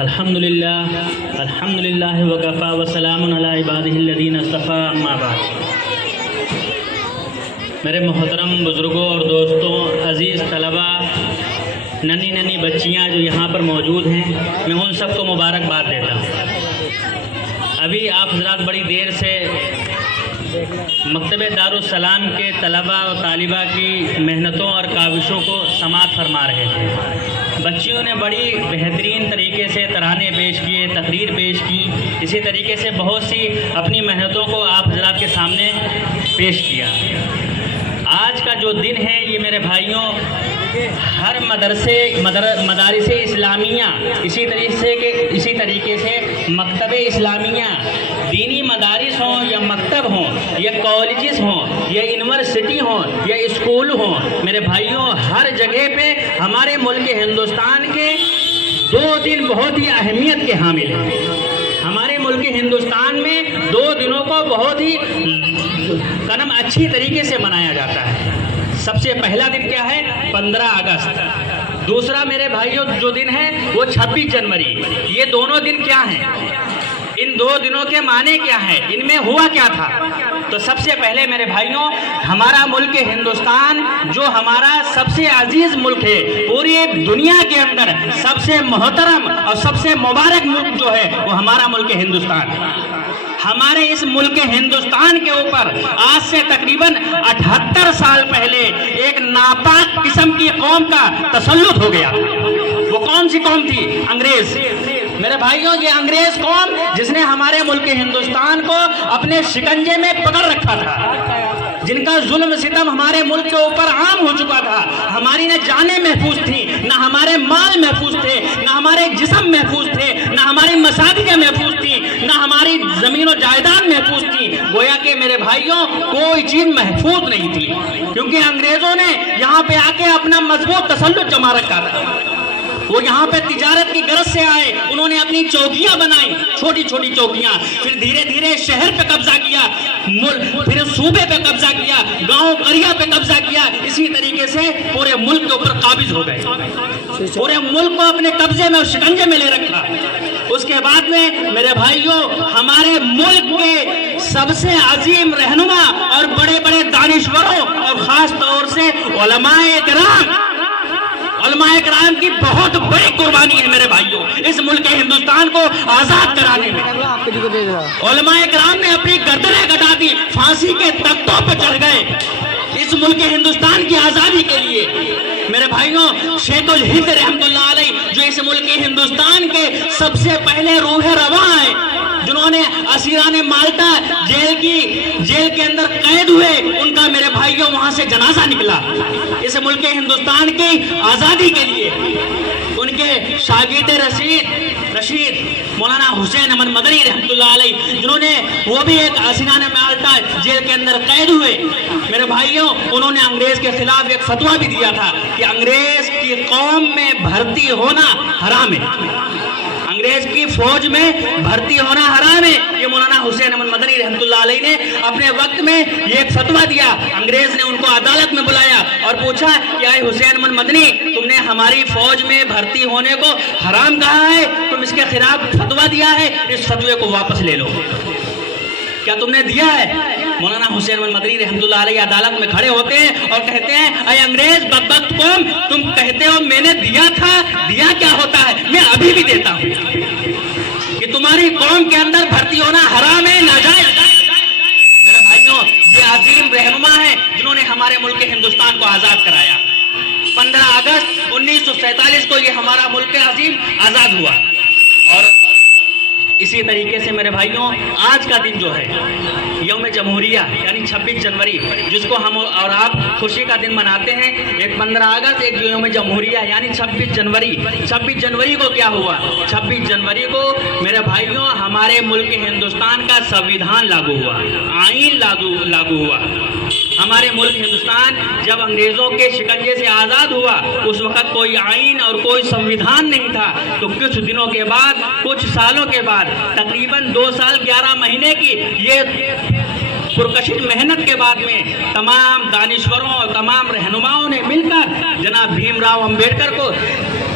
الحمدللہ وکفا وسلام علی عبادہ الذین اصطفیٰ اما بعد۔ میرے محترم بزرگوں اور دوستوں، عزیز طلباء، ننھی بچیاں جو یہاں پر موجود ہیں، میں ان سب کو مبارکباد دیتا ہوں۔ ابھی آپ حضرات بڑی دیر سے مکتبہ دارالسلام کے طلباء اور طالبہ کی محنتوں اور کاوشوں کو سماعت فرما رہے تھے۔ بچیوں نے بڑی بہترین طریقے سے ترانے پیش کیے، تقریر پیش کی، اسی طریقے سے بہت سی اپنی محنتوں کو آپ حضرات کے سامنے پیش کیا۔ آج کا جو دن ہے یہ میرے بھائیوں، ہر مدارس اسلامیہ اسی طریقے سے مکتب اسلامیہ، دینی مدارس ہوں یا مکتب ہوں یا کالجز ہوں یا یونیورسٹی ہوں یا اسکول ہوں، میرے بھائیوں ہر جگہ پہ ہمارے ملک ہندوستان کے 2 دن بہت ہی اہمیت کے حامل ہیں۔ ہمارے ملک ہندوستان میں 2 دنوں کو بہت ہی اچھی طریقے سے منایا جاتا ہے۔ سب سے پہلا دن کیا ہے؟ 15 اگست۔ دوسرا میرے بھائیوں جو دن ہے وہ 26 جنوری۔ یہ دونوں دن کیا ہیں؟ ان 2 دنوں کے معنی کیا ہیں؟ ان میں ہوا کیا تھا؟ تو سب سے پہلے میرے بھائیوں، ہمارا ملک ہندوستان جو ہمارا سب سے عزیز ملک ہے، پوری دنیا کے اندر سب سے محترم اور سب سے مبارک ملک جو ہے وہ ہمارا ملک ہندوستان۔ ہمارے اس ملک ہندوستان کے اوپر آج سے تقریباً 78 سال پہلے ایک ناپاک قسم کی قوم کا تسلط ہو گیا۔ وہ کون سی قوم تھی؟ انگریز۔ میرے بھائیوں یہ انگریز قوم جس نے ہمارے ملک ہندوستان کو اپنے شکنجے میں پکڑ رکھا تھا، جن کا ظلم ستم ہمارے ملک کے اوپر عام ہو چکا تھا۔ ہماری نہ جانیں محفوظ تھیں، نہ ہمارے مال محفوظ تھے، نہ ہمارے جسم محفوظ تھے، نہ ہماری مساجدیں محفوظ تھیں، نہ ہماری زمین و جائیداد محفوظ تھی۔ گویا کہ میرے بھائیوں کوئی چیز محفوظ نہیں تھی، کیونکہ انگریزوں نے یہاں پہ آ کے اپنا مضبوط تسلط جما رکھا تھا۔ وہ یہاں پہ تجارت کی غرض سے آئے، انہوں نے اپنی چوکیاں بنائیں، چھوٹی چھوٹی چوکیاں، پھر دھیرے دھیرے شہر پہ قبضہ کیا، پھر صوبے پہ قبضہ کیا، گاؤں قریہ پہ قبضہ کیا، اسی طریقے سے پورے ملک کے اوپر قابض ہو گئے، پورے ملک کو اپنے قبضے میں اور شکنجے میں لے رکھا۔ اس کے بعد میں میرے بھائیوں ہمارے ملک کے سب سے عظیم رہنما اور بڑے بڑے دانشوروں اور خاص طور سے علماء کرام کی بہت بڑی قربانی ہے میرے بھائیوں اس ملک ہندوستان کو آزاد کرانے میں۔ علماء کرام نے اپنی گردنیں کٹا دی، پھانسی کے تختوں پہ چڑھ گئے اس ملک ہندوستان کی آزادی کے لیے۔ میرے بھائیوں شیخ الہند رحمت اللہ علیہ جو اس ملک ہندوستان کے سب سے پہلے روح رواں ہیں، جنہوں نے اسیران مالٹا جیل کے اندر قید ہوئے، ان کا میرے بھائیوں وہاں سے جنازہ نکلا اس ملک ہندوستان کی آزادی کے لیے۔ ان کے شاگرد رشید مولانا حسین احمد مدنی رحمت اللہ علیہ، جنہوں نے وہ بھی ایک اسیران مالٹا جیل کے اندر قید ہوئے، میرے بھائیوں انہوں نے انگریز کے خلاف ایک فتویٰ بھی دیا تھا کہ انگریز کی قوم میں بھرتی ہونا حرام ہے، انگریز کی فوج میں بھرتی ہونا حرام ہے۔ یہ مولانا حسین احمد مدنی رحمت اللہ علیہ نے اپنے وقت میں یہ ایک فتویٰ دیا۔ انگریز نے ان کو عدالت میں بلایا اور پوچھا کہ اے حسین احمد مدنی، تم نے ہماری فوج میں بھرتی ہونے کو حرام کہا ہے، تم اس کے خلاف فتویٰ دیا ہے، اس فتوے کو واپس لے لو۔ کیا تم نے دیا ہے؟ مولانا حسین احمد مدنی رحمت اللہ علیہ عدالت میں کھڑے ہوتے ہیں اور کہتے ہیں اے انگریز بدبخت قوم، تم کہتے ہو میں نے دیا تھا، دیا کیا ہوتا ہے؟ میں ابھی بھی دیتا ہوں کہ تمہاری قوم کے اندر بھرتی ہونا حرام ہے، ناجائز۔ میرے بھائیوں یہ عظیم رہنما ہیں جنہوں نے ہمارے ملک ہندوستان کو آزاد کرایا۔ 15 اگست 1947 کو یہ ہمارا ملک عظیم آزاد ہوا۔ اور اسی طریقے سے میرے بھائیوں آج کا دن جو ہے یوم جمہوریہ یعنی 26 جنوری، جس کو ہم اور آپ خوشی کا دن مناتے ہیں، ایک 15 اگست ایک یوم جمہوریہ یعنی 26 جنوری۔ 26 جنوری کو کیا ہوا؟ 26 جنوری کو میرے بھائیوں ہمارے ملک ہندوستان کا سنویدھان لاگو ہوا، آئین لاگو ہوا۔ ہمارے ملک ہندوستان جب انگریزوں کے شکنجے سے آزاد ہوا، اس وقت کوئی آئین اور کوئی سنویدھان نہیں تھا۔ تو کچھ دنوں کے بعد، کچھ سالوں کے بعد، تقریباً 2 سال 11 مہینے کی یہ پرکشش محنت کے بعد میں تمام دانشوروں اور تمام رہنماؤں نے مل کر جناب بھیم راؤ امبیڈکر کو